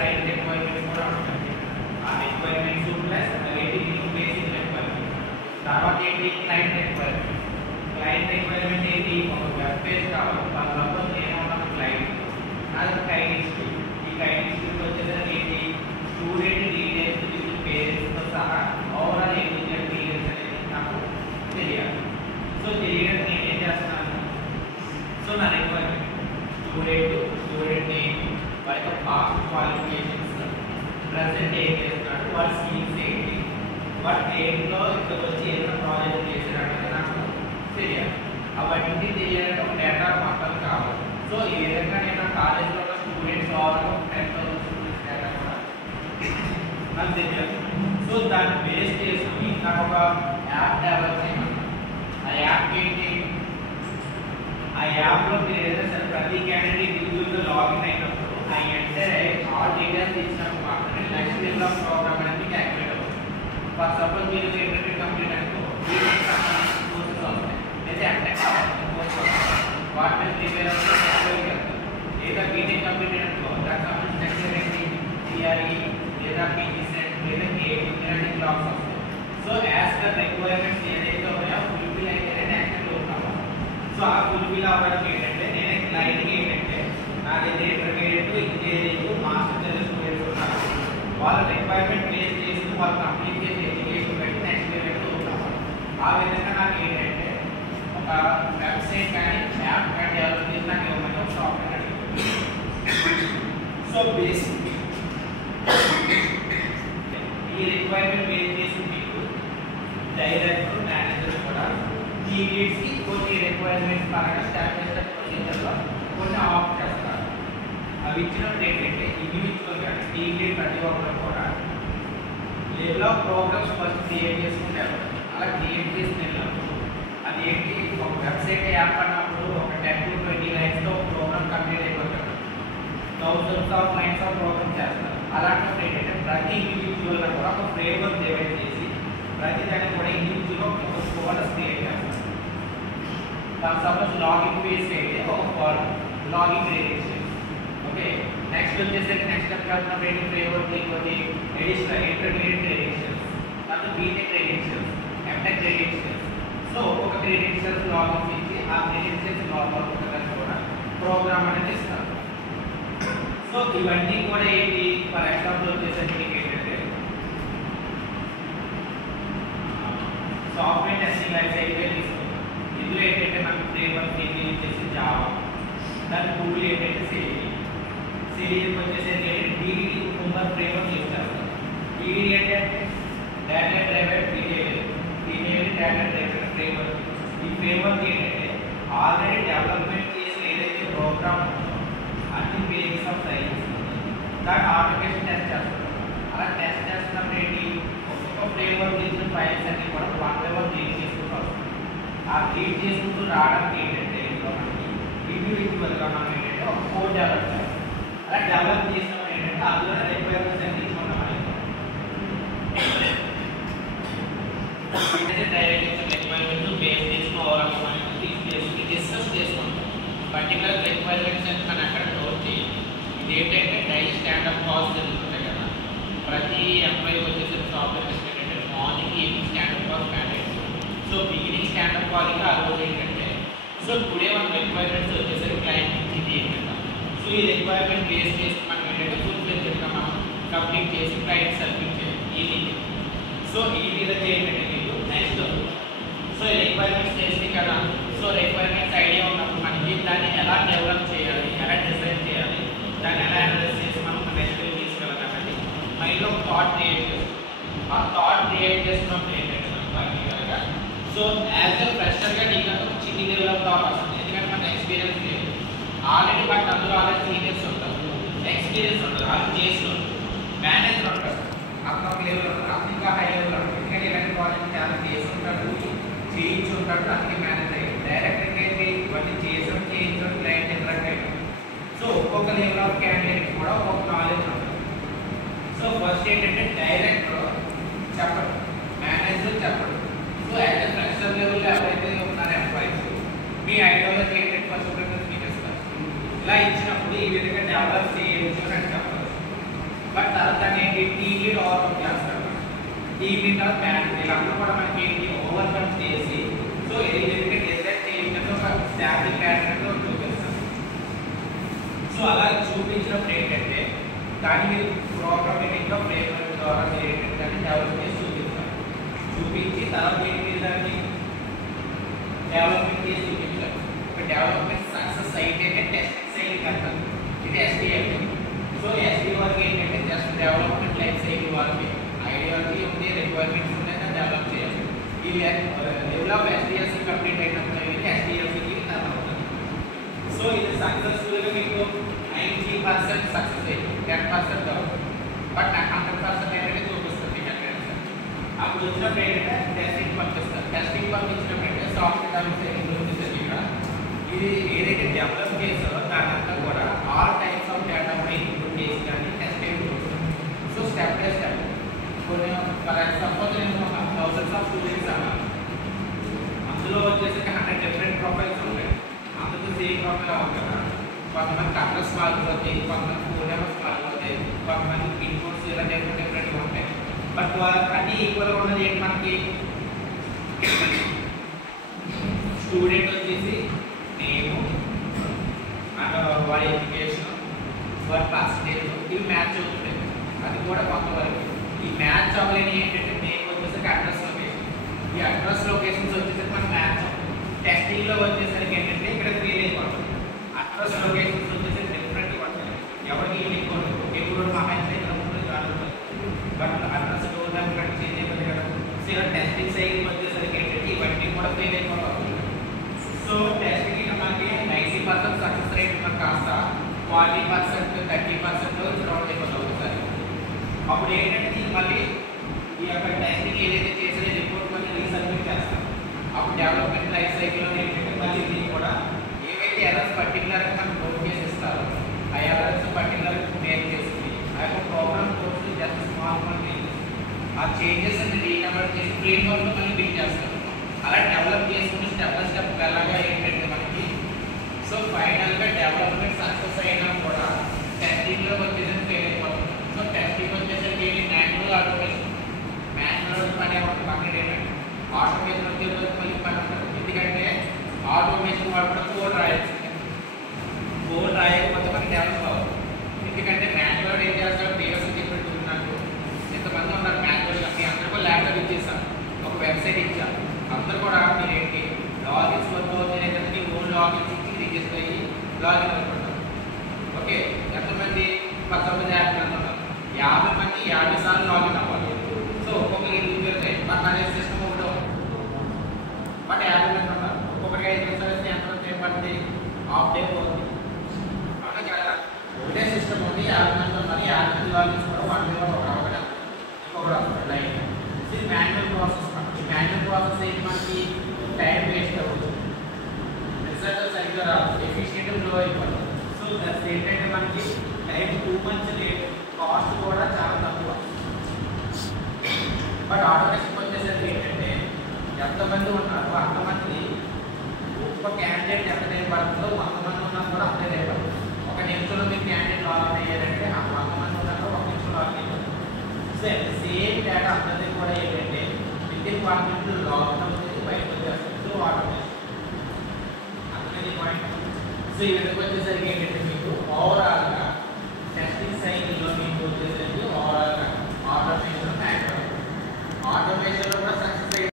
Client requirements కూడా ఉంటాయి. ఆ రిక్వైర్మెంట్స్ ప్లస్ ఏంటి బేసిక్ రిక్వైర్మెంట్స్. తర్వాత ఏంటి క్లయింట్ రిక్వైర్మెంట్. క్లయింట్ రిక్వైర్మెంట్ ఏంటి ఒక వెబ్ పేజ్ కావాలి. ఫర్ సపోజ్ నేను ఉన్న క్లయింట్ నాది ఒక ఐడెంటిటీ. ఈ ఐడెంటిటీకి వచ్చేసరికి ఏంటి స్టూడెంట్ డీటెయిల్స్ విత్ పేరెంట్స్తో సహా ఓవరాల్ ఇండివిజువల్ డీటెయిల్స్ అనేది నాకు తెలియాలి. సో తెలియడానికి నేను ఏం చేస్తున్నాను, సో నా రిక్వైర్మెంట్ స్టూడెంట్ నేమ్, వారి యొక్క పాస్ట్ క్వాలిఫికేషన్స్, ప్రజెంట్ ఏం చేస్తున్నాడు, వాడి స్కిల్స్ ఏంటి, వాటి దేంట్లో ఇక్కడికి వచ్చి ఏదైనా ప్రాజెక్ట్ చేసాడనేది నాకు తెలియాలి. అవన్నీ తెలియాలంటే ఒక డేటా మొత్తం కావాలి. సో ఈ విధంగా నేను కాలేజ్లో ఉన్న స్టూడెంట్స్ ఓవరాల్ 10,000 స్టూడెంట్స్ డేటా కూడా నాకు తెలియాలి. సో దాన్ని బేస్ చేసుకుని నాకు ఒక యాప్ డెవలప్ చేయమన్నాను. ఆ యాప్ ఏంటి, ఆ యాప్లో మీరు ఏదైనా సరే ప్రతి క్యాండిడేట్ ఇండివిజువల్గా లాగిన్ అయినప్పుడు ఆ ఎంటర్ ఆల్ డీటెయిల్స్ ఇచ్చినప్పుడు మాత్రమే నెక్స్ట్ లెవెల్ ఆఫ్ ప్రోగ్రామ్ అనేది మీకు యాక్టివేట్ అవుతుంది. ఫర్ సపోజ్ మీరు ఇంటర్మీడియట్ కంప్లీట్ అనుకో కోర్సెస్ వస్తాయి, అయితే ఎంటెక్ కోర్స్ వస్తాయి, వాటి మీద ప్రిపేర్ అవుతుంది. లేదా బీటెక్ కంప్లీట్ అనుకో దానికి సంబంధించి నెక్స్ట్ ఏంటి టీఆర్ఈ లేదా పీజీసెట్ లేదా కేటీ ఇలాంటి జాబ్స్ వస్తాయి. సో యాజ్ పర్ రిక్వైర్మెంట్స్ ఏదైతే ఉన్నాయో ఫుల్ఫిల్ అయితేనే నెక్స్ట్ లోన్ కావాలి. సో ఆ ఫుల్ఫిల్ అవ్వడానికి ఏంటంటే నేను క్లయింట్కి ఏంటంటే నాదైతే ఇంటర్మీడియట్ ఇంజనీరింగ్ మాస్టర్ చదివే స్టూడెంట్స్ ఉన్నారు. వాళ్ళ రిక్వైర్మెంట్ బేస్ చేసి వాళ్ళు కంప్లీట్ చేసి ఎడ్యుకేషన్ పెట్టి నెక్స్ట్ లెవెల్ లోన్ కావాలి. ఆ విధంగా నాకు ఏంటంటే ఒక వెబ్సైట్ కానీ యాప్ కానీ డెవలప్ చేసి నాకు ఏమైనా సాఫ్ట్వేర్ అడిగింది. సో బేసిక్ ఈ రిక్వైర్మెంట్ బేస్ చేసి మీకు డైరెక్టర్ మేనేజర్ కూడా ఈ లీడ్స్కి కొన్ని రిక్వైర్మెంట్స్ పరంగా స్టార్ట్ చేసిన ప్రొసీజర్లో కొన్ని ఆఫ్ చేస్తారు. అవి ఇచ్చినప్పుడు ఏంటంటే ఇండివిజువల్గా టీమ్ లీడ్ ప్రతి ఒక్కరు కూడా level of programs first create చేసుకుంటారు. అలా క్రియేట్ చేసుకున్నప్పుడు అది ఏంటి ఒక వెబ్సైట్ యాప్ అన్నప్పుడు ఒక 10 to 20 లైన్స్తో ప్రోగ్రామ్ కంప్లీట్ అయిపోతారు. Thousands of lines of program చేస్తారు. అలాంటప్పుడు ఏంటంటే ప్రతి ఇండివిజువల్గా కూడా ఒక ఫ్రేమ్వర్క్ డివైడ్ చేసి ప్రతి దాన్ని కూడా ఇండివిజువల్గా ఒక ఫోల్డర్స్ క్రియేట్ చేస్తారు. ఫర్ సపోజ్ లాగిన్ పేజ్ అయితే ఒక folder login create. Okay next వచ్చేసరికి నెక్స్ట్ కావాల్సిన ఏంటి ఫ్రేమ్వర్క్ ఇంకోటి ఎడిషనల్ ఇంటర్మీడియట్ క్రెడెన్షియల్స్, తర్వాత BTech credentials, MTech credentials. So ఒక క్రెడెన్షియల్స్ లాగిన్ చేసి ఆ క్రెడెన్షియల్స్ లాగిన్ ఒకదాన్ని కూడా ప్రోగ్రామ్ అనేది ఇస్తారు. సో ఇవన్నీ కూడా ఏంటి ఫర్ ఎగ్జాంపుల్ వచ్చేసరికి మీకు ఏంటంటే సాఫ్ట్వేర్ టెస్టింగ్ లైఫ్ సైకిల్ తీసుకుంటాం. ఇందులో ఏంటంటే మనకు ఫ్రేమ్వర్క్ ఏంటి వచ్చేసి జావా, దాని టూల్ ఏంటంటే సిరీకి వచ్చేసరికి డీడీడీ హోంవర్క్ ఫ్రేమ్వర్క్ యూజ్ చేస్తాం. డీడీడీ అంటే data driven detail data driven framework. ఈ ఫ్రేమ్వర్క్ ఏంటంటే ఆల్రెడీ డెవలప్మెంట్ చేసిన ఏదైతే ప్రోగ్రామ్ ఉందో అన్ని పేజెస్ ఆఫ్ సైన్స్ దాన్ని ఆటోమేషన్ టెస్ట్ చేస్తాం. అలా టెస్ట్ చేస్తున్నప్పుడు ఏంటి ఒక్కొక్క ఫ్రేమ్వర్క్ ఇచ్చిన ఫైల్స్ అన్ని కూడా 1 by 1 రీడ్ చేసుకుంటూ వస్తాం. ఆ రీడ్ చేసుకుంటూ రావడానికి ఏంటంటే ఇందులో మనకి ఇండివిజువల్గా మనం ఏంటంటే ఒక కోడ్ డెవలప్ చేస్తాం. అలా డెవలప్ చేసినప్పుడు ఏంటంటే అందులో రిక్వైర్మెంట్స్ అన్ని ఇచ్చుకుంటాం. డైరెక్ట్ రిక్వైర్మెంట్స్ బేస్ చేసుకుని ఓవరాల్ డిస్కస్ చేసుకుంటాం. పర్టికులర్ రిక్వైర్మెంట్స్ అని మనం అక్కడ నోట్ చేయాలి. ఇది ఏంటంటే డైలీ స్టాండప్ కాల్స్ జరుగుతుంటాయి కదా, ప్రతి ఎంప్లాయీ వచ్చేసి సాఫ్ట్వేర్ ఏంటంటే morning evening standup calls mandate. So beginning standup కాల్కి ఆ రోజు ఏంటంటే సో టుడే మన రిక్వైర్మెంట్స్ వచ్చేసరికి క్లయింట్ ఇది ఏంటంటే సో ఈ రిక్వైర్మెంట్ బేస్ చేసి మనం ఏంటంటే ఫుల్ ఫ్లెడ్జ్డ్గా మనం కంప్లీట్ చేసి క్లయింట్ సబ్మిట్ చేయాలి ఈ మీటింగ్. సో ఈ విధంగా ఏంటంటే మీకు నెక్స్ట్ సో రిక్వైర్మెంట్స్ చేసి కదా, సో రిక్వైర్మెంట్స్ ఐడియా ఉన్నప్పుడు మనకి దాన్ని ఎలా డెవలప్ చేయాలి, ఎలా డిజైన్ చేయాలి, దాన్ని ఎలా అనలైజ్ చేసి మనం నెక్స్ట్ తీసుకెళ్ళాలి మైండ్లో ఒక థాట్ క్రియేట్ చేస్తాం. ఆ థాట్ క్రియేట్ చేసినప్పుడు ఏంటంటే మనం పర్టికులర్గా సో యాజ్ ఎ ఫ్రెషర్గా నీకు చిన్ని లెవెల్ ఆఫ్ థాట్ వస్తుంది. ఎందుకంటే మనకు ఎక్స్పీరియన్స్ లేదు ఆల్రెడీ, బట్ అందులో ఆల్రెడీ సీనియర్స్ ఉంటారు, ఎక్స్పీరియన్స్ ఉంటుంది, వాళ్ళు చేసి ఉంటుంది, మేనేజర్ ఉంటారు, అక్కడ లెవెల్ ఉంటారు, ఇంకా హై లెవెల్ ఉంటుంది. ఎందుకంటే ఇలాంటి ప్రాజెక్ట్ చాలా చేసి ఉంటాడు, చేయించి ఉంటాడు, అందుకే మేనేజ్ అయ్యాడు. డైరెక్టర్గా అయితే ఇవన్నీ చేయించడం క్లయింట్ ఇంటరాక్ట్ అయ్యాడు. సో ఒక్కొక్క లెవెల్ ఆఫ్ క్యాండిడేట్ కూడా ఒక్కొక్క నాలెడ్జ్ ఉంటుంది. సో ఫస్ట్ ఏంటంటే డైరెక్టర్ చెప్పడు, మేనేజర్ చెప్పడు. సో యాజ్ ఎ ఫ్రెషర్ లెవెల్లో ఎవరైతే ఉన్నారో ఎంప్లాయీస్ మీ ఐడియాలజీ ఏంటంటే ఫస్ట్ ప్రిఫరెన్స్ మీకు ఇస్తారు. ఇలా ఇచ్చినప్పుడు ఈ విధంగా డెవలప్ చేయొచ్చు అని చెప్పచ్చు. బట్ తర్వాత ఏంటి టీమ్ లీడ్ ఓవర్కమ్ చేస్తారు. టీమ్ లీడ్ తర్వాత మ్యానేజర్ వీళ్ళందరూ కూడా మనకి ఏంటి ఓవర్కమ్ చేసి సో ఏదైతే డిజైన్ చేయించడం ఒక స్టాటిక్ ప్యాటర్న్ లో చూపిస్తారు. సో అలా చూపించినప్పుడు ఏంటంటే దాన్ని మీరు ప్రోగ్రామింగ్ లో ఫ్రేమ్వర్క్ ద్వారా ఏంటంటే డెవలప్ చేసి చూపిస్తారు. చూపించి తర్వాత ఏంటి దాన్ని డెవలప్మెంట్ చేసి చూపించారు. ఒక డెవలప్మెంట్ సక్సెస్ అయితేనే టెస్టింగ్ సైకిల్ అంటారు. ఇది ఎస్డిఎఫ్. సో ఎస్డి వరకు ఏంటంటే జస్ట్ డెవలప్మెంట్ లైఫ్ సైకిల్ వరకు ఐడియాలజీ ఉంది, రిక్వైర్మెంట్స్ ఉన్నాయి, డెవలప్ చేయాలి. ఈ లెవెల్ ఆఫ్ ఎస్డిఎఫ్ కంప్లీట్ అయినప్పుడు ఎస్డిఎఫ్కి టర్న్ అవుతుంది. సో ఇది సక్సెస్ఫుల్గా మీకు 90% సక్సెస్ అయ్యింది, 10% డౌట్, బట్ 100% ఏంటంటే చూపిస్తుంది. అప్పుడు వచ్చినప్పుడు ఏంటంటే టెస్టింగ్ పంపిస్తారు. టెస్టింగ్ పంపించినప్పుడు అంటే సాఫ్ట్వేర్ డెవలప్ సైకిల్ వచ్చేసరికి ఇక్కడ ఇది ఏదైతే డెవలప్ చేస్తారో దానంతా కూడా ఆల్ టైప్స్ ఆఫ్ డేటా కూడా ఇన్పుట్ చేసి కానీ టెస్ట్ అయ్యి చూస్తారు. సో స్టెప్ బై స్టెప్ కొన్ని ఫర్ సపోజ్ నేను ఒక 1000s ఆఫ్ స్టూడెంట్స్ అన్నాను, అందులో వచ్చేసరికి 100 డిఫరెంట్ ప్రొఫైల్స్ ఉంటాయి. అందుకు సేమ్ ప్రొఫైల్ అవ్వదు కదా. కొంతమంది అడ్రస్ మారిపోతాయి, కొంతమంది ఫోన్ నెంబర్స్ మారిపోతాయి, కొంతమంది పిన్ కోడ్స్ ఇలా డిఫరెంట్గా ఉంటాయి. బట్ అన్ని ఈక్వల్గా ఉన్నది ఏంటి మనకి స్టూడెంట్ వచ్చేసి నేము అండ్ వాడి ఎడ్యుకేషన్ వాడి పర్సంటేజ్ ఇవి మ్యాచ్ అవుతుంటాయి. అది కూడా కొంతవరకు ఈ మ్యాచ్ అవ్వలేని ఏంటంటే నేమ్ వచ్చేసరికి అడ్రస్ లొకేషన్. ఈ అడ్రస్ లొకేషన్స్ వచ్చేసరికి మనకు మ్యాచ్ అవుతుంది. టెస్టింగ్లో వచ్చేసరికి ఏంటంటే ఇక్కడ ఫెయిల్ అయిపోతుంది. అడ్రస్ లొకేషన్స్ వచ్చేసరికి డిఫరెంట్గా ఉంటాయి. ఎవరికి యూనిక్ ఉంటుంది. ఎప్పుడు మహాయితే ఇక్కడ ఉంటుంది కాదు, బట్ అడ్రస్ దాన్ని బట్టి చేంజ్ అయిపోతుంది కదా. సో ఇలా టెస్టింగ్ సైకిల్ వచ్చేసరికి ఏంటంటే ఇవన్నీ కూడా ఫెయిల్ అయిపోతుంది. సో టెస్టింగ్ ఇక మనకి 90% సక్సెస్ రేట్ మనకు కాస్త 40%, 30% రౌండ్ అయిపోతుంది సార్. అప్పుడు ఏంటంటే మళ్ళీ ఈ యొక్క టెస్టింగ్ ఏదైతే చేసిన రిపోర్ట్ మళ్ళీ రీసబ్మిట్ చేస్తాం. అప్పుడు డెవలప్మెంట్ లైఫ్ సైకిల్లో ఏంటంటే మళ్ళీ దీన్ని కూడా ఏవైతే ఎర్రర్స్ పర్టికులర్గా మనం నోట్ చేసి ఇస్తారో ఆ ఎర్రర్స్ పర్టికులర్గా మేక్ చేసుకుని ఆ యొక్క ప్రోగ్రామ్ కోర్స్ జస్ట్ స్మాల్ ఆ చేంజెస్ అన్ని రీకవర్ చేసి ఫ్రేమ్వర్క్లో మళ్ళీ బిల్డ్ చేస్తారు. అలా డెవలప్ చేసుకుని స్టెప్ బై స్టెప్ వెళ్ళగా ఏంటంటే మనకి సో ఫైనల్గా డెవలప్మెంట్ సక్సెస్ అయినా కూడా టెస్టింగ్లో వచ్చేసరికి ఫెయిల్ అయిపోతుంది. సో టెస్టింగ్ వచ్చేసరికి ఏంటి మాన్యువల్ ఆటోమేషన్. మాన్యువల్ పని ఒకటి పక్కన ఏంటంటే ఆటోమేషన్ వచ్చేసరికి మళ్ళీ పని ఉంటుంది. ఎందుకంటే ఆటోమేషన్ వాడు కూడా కోడ్ రాయాల్సిందే. కోడ్ రాయకపోతే మనకి డెవలప్ అవ్వదు. ఎందుకంటే మాన్యువల్ ఏం చేస్తాడు ప్రీవియస్ చెప్పినట్టు నాకు ఎంతమంది ఉన్నారు మాన్యువల్ మీ అందరికీ ల్యాప్టాప్ ఇచ్చేసాను, ఒక వెబ్సైట్ ఇచ్చాను. అందరూ కూడా మీరు ఏంటి లాగిన్స్ వర్క్ అవుతుంది, మీ ఓన్ లాగిన్స్ ఇచ్చి రిజిస్టర్ అయ్యి లాగిన్ అనుకుంటారు. ఓకే, ఎంతమంది 19 మంది ఉన్నారు, 50 మంది 50 సార్లు లాగిన్ అవ్వాలి. సో ఒక్కొక్కరికి ఇండివిజువల్ మన అనేది సిస్టమ్ ఒకటి బట్ 50 మంది ఉన్నారు, ఒక్కొక్కరికి 5 నిమిషాలు వస్తే ఎంత టైం పడుతుంది, హాఫ్ డే పోతుంది. అవునా కదా, ఒకటే సిస్టమ్ ఉంది, 50 మంది ఉన్నారు, 50 మంది లాగిన్స్ కూడా 1 డే ఒక అవగాహన ఇంకొకటి లైన్. ఇది మాన్యువల్ ప్రాసెస్. ఈ మాన్యువల్ ప్రాసెస్ అయితే మనకి టైం వేస్ట్ అవ్వదు, రిజల్ట్ సరిగ్గా రాదు, ఎఫిషియెంట్ లో అయిపోతుంది. సో దట్స్ ఏంటంటే మనకి టైం 2 months లేట్, కాస్ట్ కూడా చాలా తక్కువ. బట్ ఆటోమేషన్ వచ్చేసరికి ఏంటంటే ఎంతమంది ఉన్నారు అంతమంది ఒక క్యాండిడేట్ ఎంత టైం పడుతుందో 100 మంది ఉన్నా కూడా అంతే టైం పడుతుంది. ఒక నిమిషంలో మీరు క్యాండిడేట్ లాగిన్ అయ్యారంటే ఆ 100 మంది ఉన్నారు 1 నిమిషంలో లాగిన్ అయిపోతుంది. సో సేమ్ డేటా అందరికీ కూడా ఏంటంటే వితిన్ 1 minute లాగిన్ అవుతుంది, బయటకు వచ్చేస్తుంది. సో ఆటోమేషన్ అందుకని పాయింట్. సో ఈ విధంగా వచ్చేసరికి ఏంటంటే మీకు ఓవరాల్గా టెస్టింగ్ సైకిల్లో మీకు వచ్చేసరికి